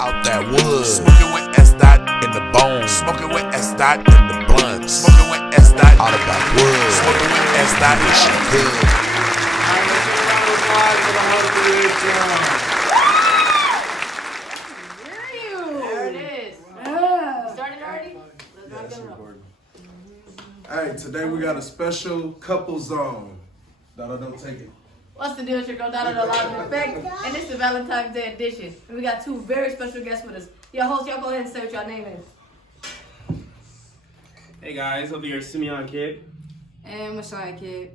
out that wood. Smoking with Sdot in the bone. Smoking with Sdot in the blunt. Smoking with Sdot out of that wood. Smoking with Sdot and she good. There it is. You started already? Let's rock and roll. Hey, today we got a special couple zone. Dada, don't take it. What's the deal? It's your girl Dot of Live in Effect, and it's the Valentine's Day edition. And we got two very special guests with us. Your host, y'all go ahead and say what y'all name is. Hey guys, over here Simeon Kid, And Messiah Kid.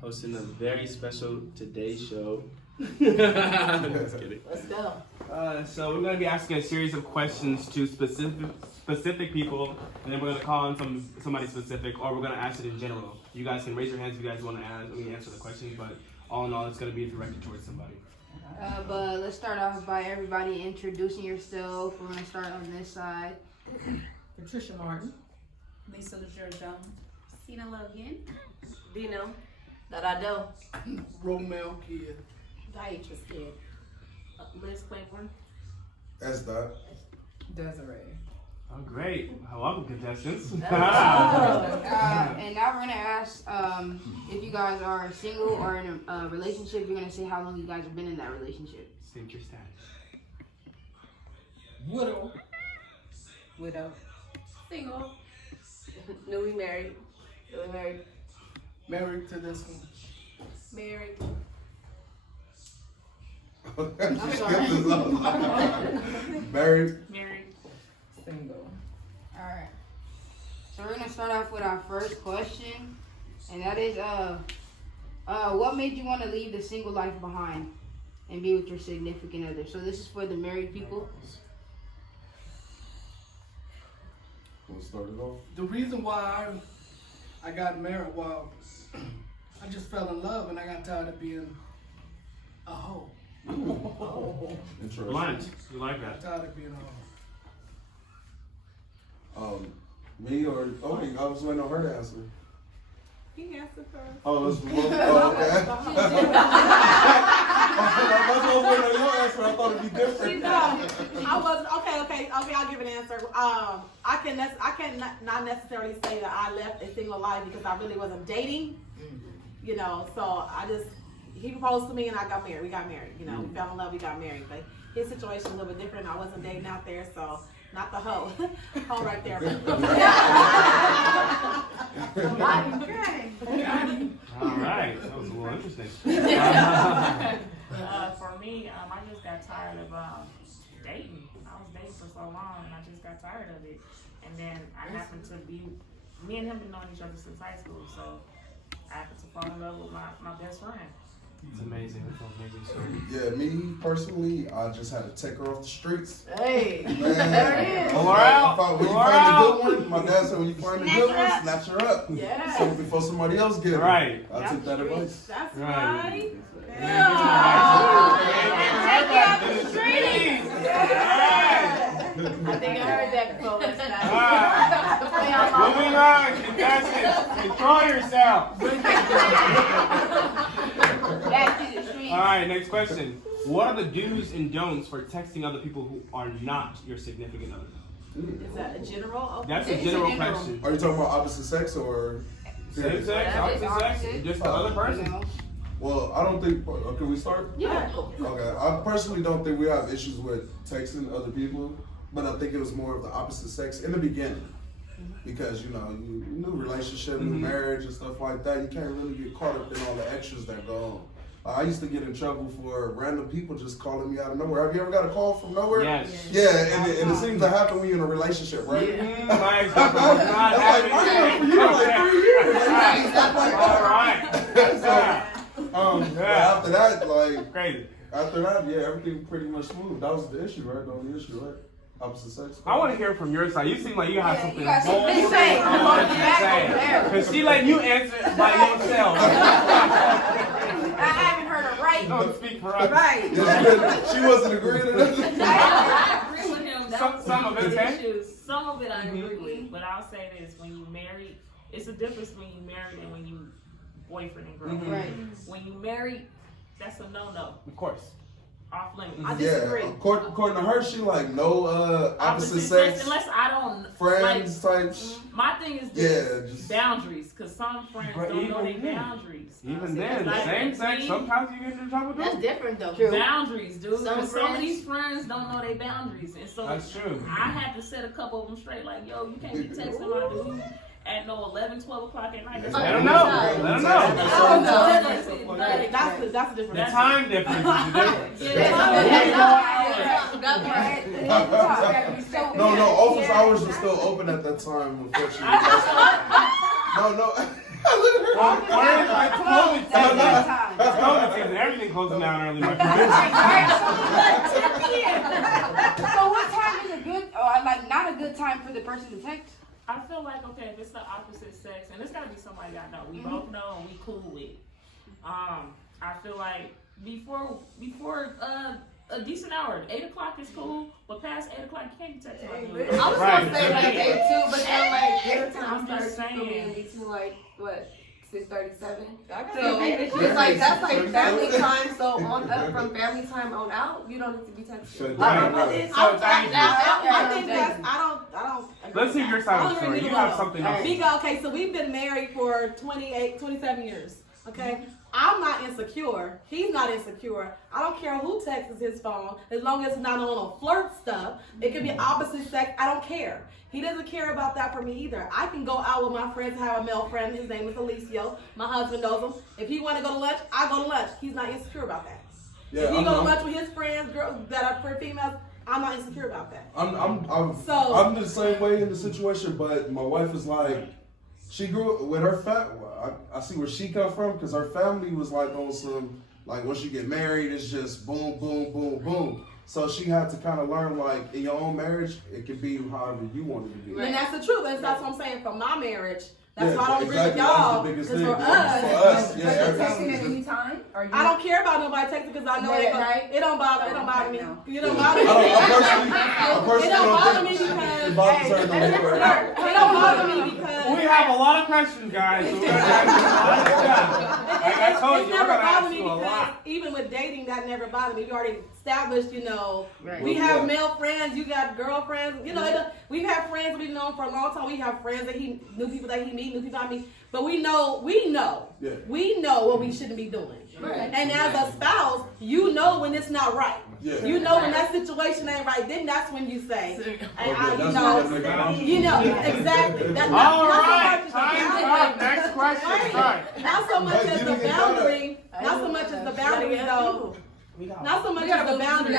hosting a very special Today Show. Just kidding. Let's go. So we're going to be asking a series of questions to specific people, and then we're going to call on somebody specific, or we're going to ask it in general. You guys can raise your hands if you guys want to answer the questions, but all in all, it's going to be directed towards somebody. But let's start off by everybody introducing yourself. We're gonna start on this side. Patricia Martin. Lisa Jones. Cena Logan. Dino. Dada Romeo Kid. Diatrix Kid. Liz Claiborne. Sdot. Desiree. Oh, great. Welcome, contestants. And now we're gonna ask if you guys are single or in a relationship. You're gonna say how long you guys have been in that relationship. State your status. Widow. Single. Newly married. Newly married. Married to this one. Married. I'm sorry. Married. Married. Single. Alright. So we're gonna start off with our first question, and that is what made you want to leave the single life behind and be with your significant other? So this is for the married people. We'll start it off. The reason why I got married, well, I just fell in love and I got tired of being a hoe. Interesting. Blunt. You like that? Tired of being a hoe. Me or okay? I was waiting on her to answer. He answered first. Oh, that's okay. That's what I was waiting on your answer. I thought it'd be different. I was okay. I'll give an answer. I can not necessarily say that I left a single life because I really wasn't dating. You know, so he proposed to me and I got married. We got married. You know, we fell in love. We got married. But his situation was a little bit different. I wasn't dating out there, so not the hoe. Hoe right there. All right. That was a little interesting. For me, I just got tired of dating. I was dating for so long, and I just got tired of it. And then I happened to be, me and him been knowing each other since high school, so I happened to fall in love with my best friend. It's amazing. It's an amazing story. Yeah, me personally, I just had to take her off the streets. Hey. Man, There it is. when you find a good one, my dad said, when you find a good one, snatch her up. Yeah. So before somebody else get her. Right. I took that advice. That's Right. Take it out the streets. I think I heard that before. Moving on, contestants. Control yourself. Back to the streets. All right, next question. What are the do's and don'ts for texting other people who are not your significant other? Is that a general? That's a It's a general general. question. Are you talking about opposite sex or? Same sex, Whatever, opposite sex, just the other You person. know? Well, I don't think. Can we start? Yeah. Okay. I personally don't think we have issues with texting other people, but I think it was more of the opposite sex in the beginning. Because, you know, new relationship, new marriage and stuff like that, you can't really get caught up in all the extras that go on. I used to get in trouble for random people just calling me out of nowhere. Have you ever got a call from nowhere? Yes. Yeah, and it seems to happen when you're in a relationship, right? My example was not That's like, I happening. for you like 3 years. Like, All right. but after that, like, Crazy. after that, yeah, everything pretty much smooth. That was the issue, right? The only issue, right? Opposite sex. I want to hear from your side. You seem like you have something you got something bold to say. Come on, back over there. because she letting you answer it by yourself. I haven't heard her right. Don't speak for us. Right. Yeah, she wasn't agreeing to this. I agree with him. Some of it, okay? Issues. Some of it I agree with, but I'll say this: when you married, it's a difference when you married and when you boyfriend and girlfriend. Right. When you married, that's a no-no. Of course. off limits. I disagree. According to her, she like no opposite sex unless I don't friends like, types. My thing is just boundaries, because some friends don't know their boundaries. Even then, same sex, sometimes you get into trouble too. That's different though. Boundaries, dude. Some Some of these friends don't know their boundaries, and so that's true. I had to set a couple of them straight. Like, yo, you can't be texting my dude at no 11, 12 o'clock at night. That's Let them know. Let them know. That's a different. The time difference is different. No, office hours were still open at that time. Unfortunately. No. Look at her. It's COVID season. Everything closing down early. My So what time is a good, or like not a good time for the person to text? I feel like, okay, if it's the opposite sex, and it's gotta be somebody I know, we both know and we cool with. I feel like before a decent hour, 8 o'clock is cool, but past 8 o'clock you can't text my dude. I was gonna say like 8 too, but then like dinner time I'm just starts saying. between like what 6:37. I got So you. it's like that's like family time. So on up from family time on out, you don't need to be texting. I think that's I don't. Let's hear your side of the story. You have something else. Okay, so we've been married for 27 years. Okay, I'm not insecure. He's not insecure. I don't care who texts his phone as long as it's not on a flirt stuff. It could be opposite sex. I don't care. He doesn't care about that for me either. I can go out with my friends, have a male friend. His name is Alicio. My husband knows him. If he want to go to lunch, I go to lunch. He's not insecure about that. If he go to lunch with his friends, girls that are for females, I'm not insecure about that. I'm the same way in the situation, but my wife is like, she grew up with her I see where she come from, because her family was like on some, like once you get married, it's just boom, boom, boom, boom. So she had to kind of learn, like, in your own marriage, it can be however you want it to be. And that's the truth. And that's what I'm saying. For my marriage, that's why I don't agree exactly. with y'all. Because Because for us, yeah, Texting at any time? I don't care about nobody texting because I know it don't bother. It don't bother me. You don't bother me. I personally It don't bother me because it bothers her no more. it don't bother me because We have a lot of questions, guys. So we're gonna ask you a lot of stuff. Like I told it's you, we're never gonna ask bothered me you a because lot. even with dating, that never bothered me. We already established, you know, Right. we have male friends, you got girlfriends, you know, we've had friends we've known for a long time. We have friends that new people that he meet, new people I meet, but we know what we shouldn't be doing. Right. And as a spouse, you know when it's not right. Yeah. You know when that situation ain't right. Then that's when you say, exactly. That's All not right, so much time's up. Next question. All right. not so much as the boundary. Not so much as the boundary, though. Not so much as the boundary.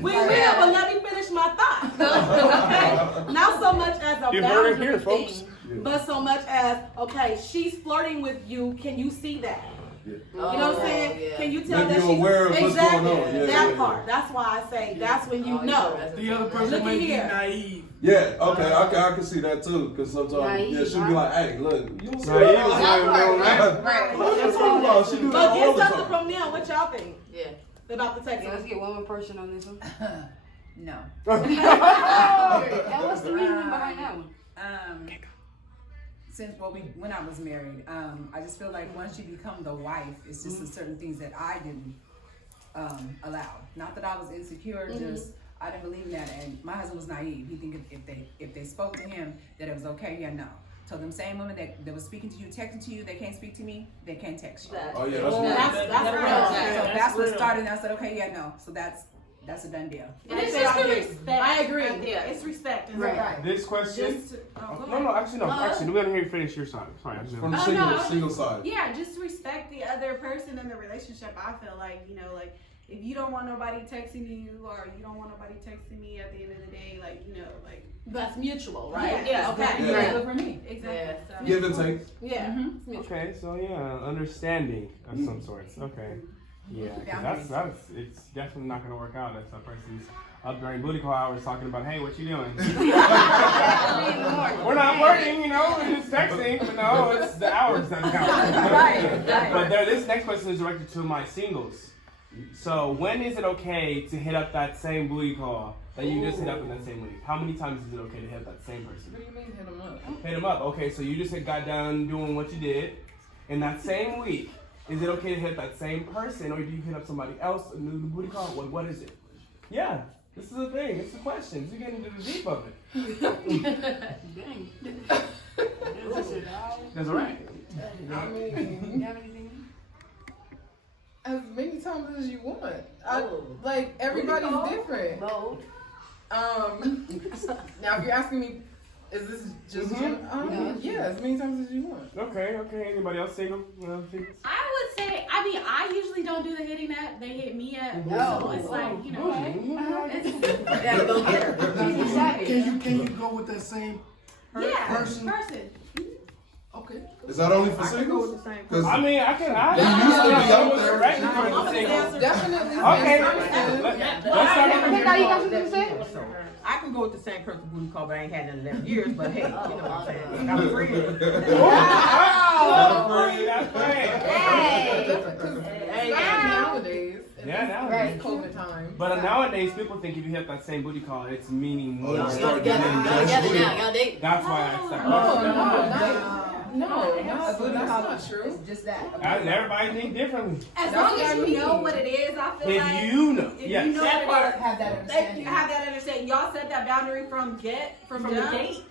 We will, but let me finish my thought. Okay? Not so much as a You heard it boundary here, folks. thing, but so much as, okay, she's flirting with you. Can you see that? You know what I'm saying? yeah. Can you tell Make that you she's aware of what's exactly going on. Yeah, that yeah, part? That's why I say that's when you know. The other person Look may be here. naive. Yeah, okay, I can see that too. Because sometimes, she'll be like, hey, look, you don't see Right. that. What you talking about? She do that But all get the something time. from them. What y'all think Yeah. about the text? Let's get one more person on this one. No. And what's the reasoning behind that one? Since when I was married, I just feel like once you become the wife, it's just certain things that I didn't allow. Not that I was insecure, just I didn't believe in that. And my husband was naive. He think if they spoke to him that it was okay, yeah, no. So them same women that was speaking to you, texting to you, they can't speak to me, they can't text you. Oh, yeah, That's real. So that's what started. And I said, okay, yeah, no. So that's a done deal. And it's just respect. I agree. Yeah. It's respect. Right. This question. No. Actually, we're gonna hear you finish your side. Sorry. From the single side. Yeah, just respect the other person in the relationship. I feel like, you know, like if you don't want nobody texting you or you don't want nobody texting me at the end of the day, like, you know, like That's mutual, right? Yeah. Okay. Yeah. Good for me. exactly. So. Give and take. Yeah. It's mutual. Okay, so yeah, understanding of some sorts. Okay. Yeah, because that's it's definitely not gonna work out if that person's up during booty call hours talking about, hey, what you doing? We're not working, you know, we're just texting, but no, it's the hours that count. Right. But this next question is directed to my singles. So when is it okay to hit up that same booty call that you just hit up in that same week? How many times is it okay to hit that same person? What do you mean hit them up? Hit them up. Okay, so you just got done doing what you did in that same week. Is it okay to hit that same person, or do you hit up somebody else? A new booty call? What is it? Yeah, this is the thing. It's the questions. You're getting into the deep of it. Dang. That's right. I mean, You have anything? as many times as you want. Like everybody's different. No. Now if you're asking me, is this just yeah, as many times as you want. Okay. Anybody else single? I would say, I mean, I usually don't do the hitting that they hit me at. No. So it's like, you know, Yeah, go get her. Can you go with that same person? Okay. Is that only for I can go singles? with the same Because I mean, I can. They used to be out there. Right for the single. Definitely. Okay. Let's start Okay, with now you got something to say? I can go with the same person booty call, but I ain't had none in 11 years. But hey, you know what I'm saying? I'm free. That's right. Hey. Nowadays. Yeah, now. Right. COVID time. But nowadays, people think if you hit that same booty call, it's meaning more. Oh, Y'all together now. Y'all date. That's why I asked that question. No, that's not true. It's just that. And everybody think differently. as long as you know what it is, I feel like. If you know, If yes. you know That what part, it is, have that you understanding. have that understanding. Y'all set that boundary from the date.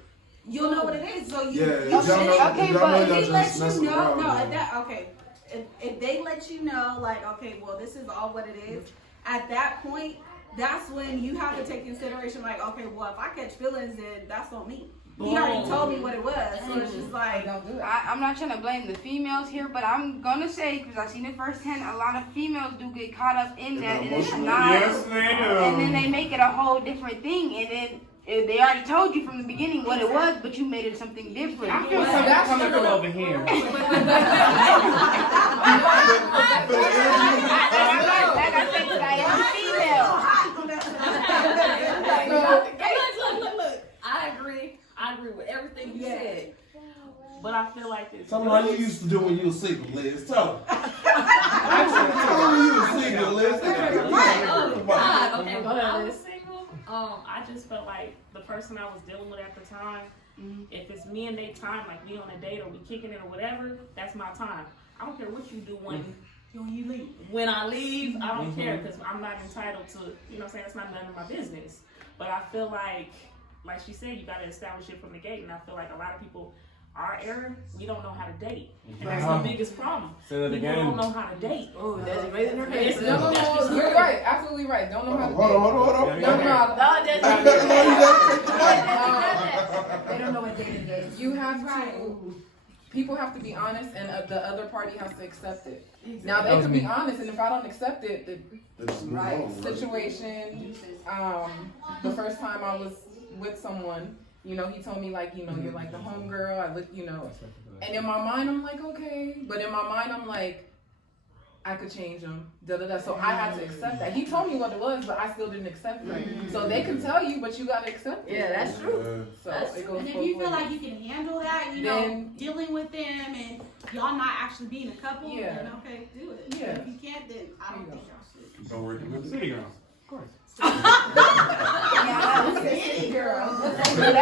You'll know what it is. So you, Yeah, you y'all should. know- okay, y'all but know If y'all he just lets messing you know, around, no, man. at that okay. If they let you know, like, okay, well, this is all what it is. At that point, that's when you have to take consideration, like, okay, well, if I catch feelings, then that's on me. He already told me what it was, so it's just like. Don't do it. I'm not trying to blame the females here, but I'm gonna say, because I've seen it firsthand, a lot of females do get caught up in that, and it's not. Yes, they do. And then they make it a whole different thing, and then they already told you from the beginning what it was, but you made it something different. I feel something coming from over here. Like I said, 'cause I am female. Look. I agree with everything you said. But I feel like it's. Tell them how you used to do when you were single, Liz. Tell them. Tell them when you were single, Liz. Oh, God. Okay, Go when ahead, I was Liz. single, I just felt like the person I was dealing with at the time, if it's me and they time, like we on a date or we kicking it or whatever, that's my time. I don't care what you do when you leave. When I leave, I don't care because I'm not entitled to, you know what I'm saying, that's not none of my business. But I feel like she said, you got to establish it from the gate, and I feel like a lot of people, our era, we don't know how to date. And that's the biggest problem. Say that People again. don't know how to date. Oh, that's raising her hand. No, you're right. Absolutely right. Don't know how to Hold on. No problem. They don't know what dating is. You have to. People have to be honest, and the other party has to accept it. Now they can be honest, and if I don't accept it, Right. situation. The first time I was with someone, you know, he told me like, you know, you're like the homegirl. I look, you know, and in my mind I'm like, okay, but in my mind I'm like, I could change him. So I had to accept that. He told me what it was, but I still didn't accept it. So they can tell you, but you gotta accept it. Yeah, that's true. So That's it goes And if both you feel ways. like you can handle that, you Then- know, dealing with them and y'all not actually being a couple, Yeah. then okay, do it. Yeah. If you can't, then I don't think y'all should. Don't recommend it. City girls. Of course.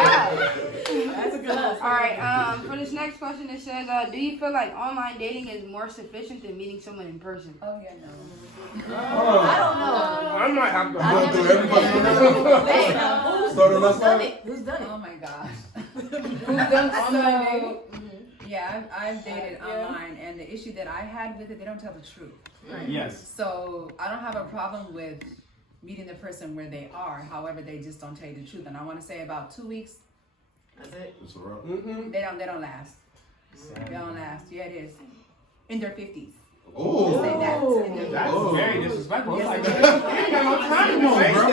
That's a good one. Alright, for this next question, it says, do you feel like online dating is more sufficient than meeting someone in person? Oh yeah, no. I don't know. I might have to. Going through everybody. Hey, Start on that who's done side. it? Who's done it? Oh my gosh. Who's done online dating? Yeah, I've dated online, and the issue that I had with it, they don't tell the truth. Yes. So I don't have a problem with meeting the person where they are. However, they just don't tell you the truth. And I want to say about 2 weeks, That's it. It's a wrap. they don't last. They don't last. Yeah, it is. In their 50s. Oh. Say that. In their That's 50s. very disrespectful. It's like, you ain't got no time to waste. What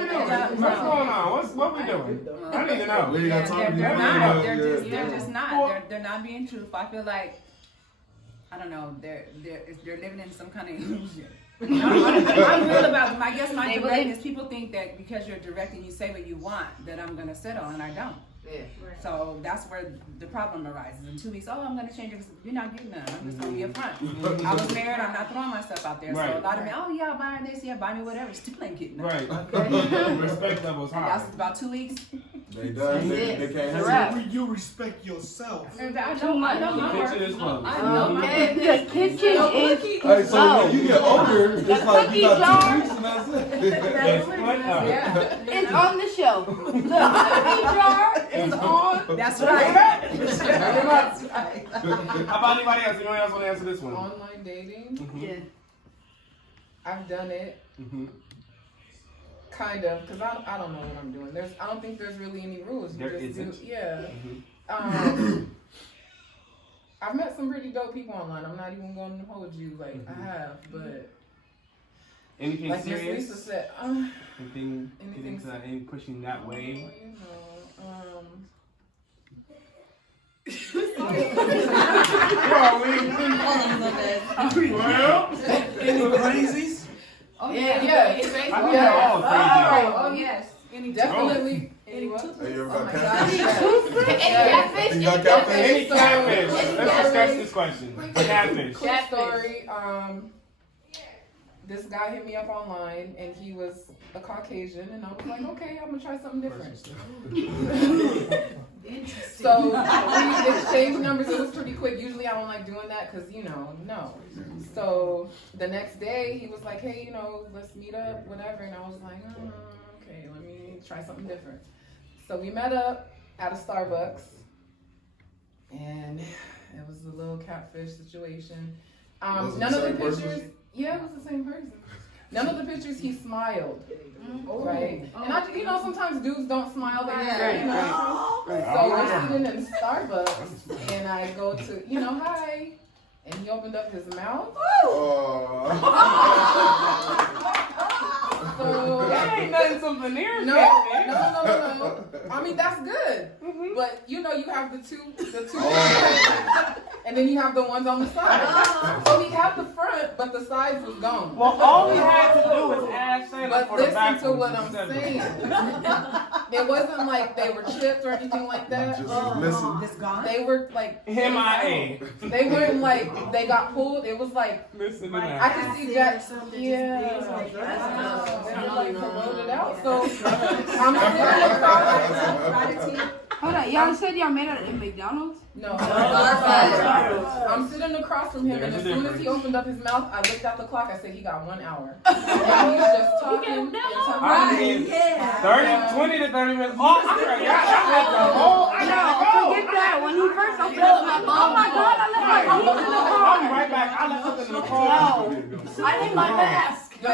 we doing? What's going on? What we doing? I need to know. We ain't got time to do They're that. they're just not. They're not being truthful. I feel like, I don't know, they're living in some kind of illusion. I'm real about them. I guess my directness, people think that because you're direct and you say what you want, that I'm going to settle, and I don't. Yeah. So that's where the problem arises. In 2 weeks, I'm going to change it. You're not getting none. I'm just going to be upfront. I was married. I'm not throwing myself out there. Right. So a lot of men, yeah, buy this, yeah, buy me whatever. Still ain't getting none. Right. Respect levels And high. that's about 2 weeks. They done. They can't It's a handle wrap. it. You respect yourself. Too much. The kitchen is closed. Okay, the kitchen is Hey, so when you get older, it's like cookie you got jar. 2 weeks and that's it. Yeah. It's on the shelf. The cookie jar is on. That's right. That's right. How about anybody else? Anyone else want to answer this one? Online dating. Mhm. Yeah. I've done it. Mhm. Kind of, because I don't know what I'm doing. I don't think there's really any rules. You There just isn't? do, yeah. Mhm. I've met some pretty dope people online. I'm not even going to hold you. Like, I have, but Anything like Miss serious? Lisa said, Anything Anything that ain't pushing that way? you know, Any crazies? Oh Yeah, yeah. it's crazy. I think they're all crazy. Oh, yes. Any Definitely. Hey, you ever Oh got my catfish? gosh. Catfish? You got catfish? Any catfish? Let's discuss this question. Catfish. Quick story. This guy hit me up online, and he was a Caucasian, and I was like, okay, I'm gonna try something different. So we exchanged numbers. It was pretty quick. Usually I don't like doing that because, no. So the next day he was like, hey, let's meet up, whatever. And I was like, okay, let me try something different. So we met up at a Starbucks, and it was a little catfish situation. Was it None the of the same person? pictures. Yeah, it was the same person. None of the pictures he smiled, right? And sometimes dudes don't smile. They just, So we're sitting in Starbucks, and I go to, hi, and he opened up his mouth. So That ain't nothing something near no. catfish. I mean, that's good, but you have the two, and then you have the ones on the side. So he had the front, but the sides was gone. Well, all we had to do was ask Taylor But for the listen back to ones what I'm instead of- saying. It wasn't like they were chipped or anything like that. Just missing. It's gone. They were like MIA. They weren't like they got pulled. It was like Missing in I that. can see Jack. Yeah, they were like corroded out. So I'm sitting across. Hold on, y'all said y'all made it at McDonald's? No, I'm sitting across from him, and as There's a soon as he difference. opened up his mouth, I looked at the clock. I said he got 1 hour. And he's just talking. And talking. I mean, 20 to 30 minutes. Oh, I forgot. I Forget that. When he first opened up my phone, oh my God, I left my phone in the car. I'll be right back. I left something in the car. No. I need my mask. I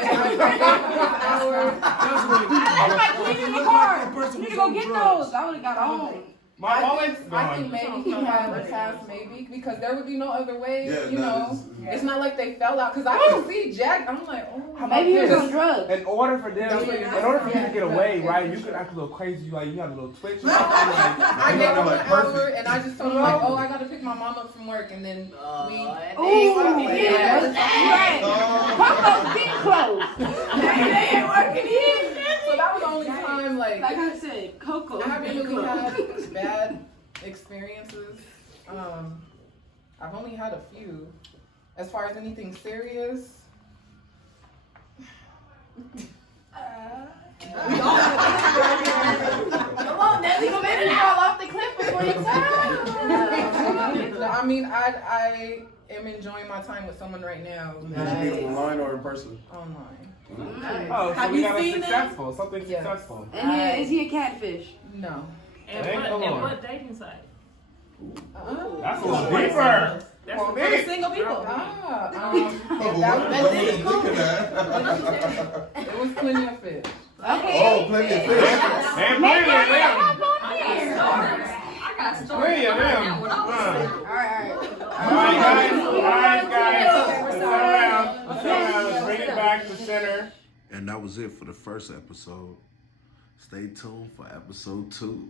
left my keys in the car. You need to go get those. I would have got home. My wallet's I think gone. maybe he had a pass, maybe, because there would be no other way, Yeah, It's not like they fell out, because I can see Jack. I'm like, oh. Maybe he was this? on drugs. In order for them, for you to get away, right? You could act a little crazy. You have a little twitch. Or something, I You gave know, him like an hour, perfect. and I just told him, like, oh, I got to pick my mom up from work, and then we... Ooh, yeah. Right. Coco's getting close. They ain't working here. So that was the only time, like I said, Coco. I haven't really had bad experiences. I've only had a few. As far as anything serious, Come on, Nelly, go ahead and fall off the cliff before you no, I mean, I am enjoying my time with someone right now. Did you meet him online or in person? Online. Oh, so Have we you got a seen successful. Something Yes. successful. And is he a catfish? No. And Thank the Lord. what dating site? That's a little deeper. That's Well, the then- Single people. If that was Look at that. it was plenty of fish. Okay. Oh, plenty of fish. And plenty of them. I got stories. Plenty of them. Alright. Alright, guys. Let's turn around. Let's bring it back to center. And that was it for the first episode. Stay tuned for episode 2.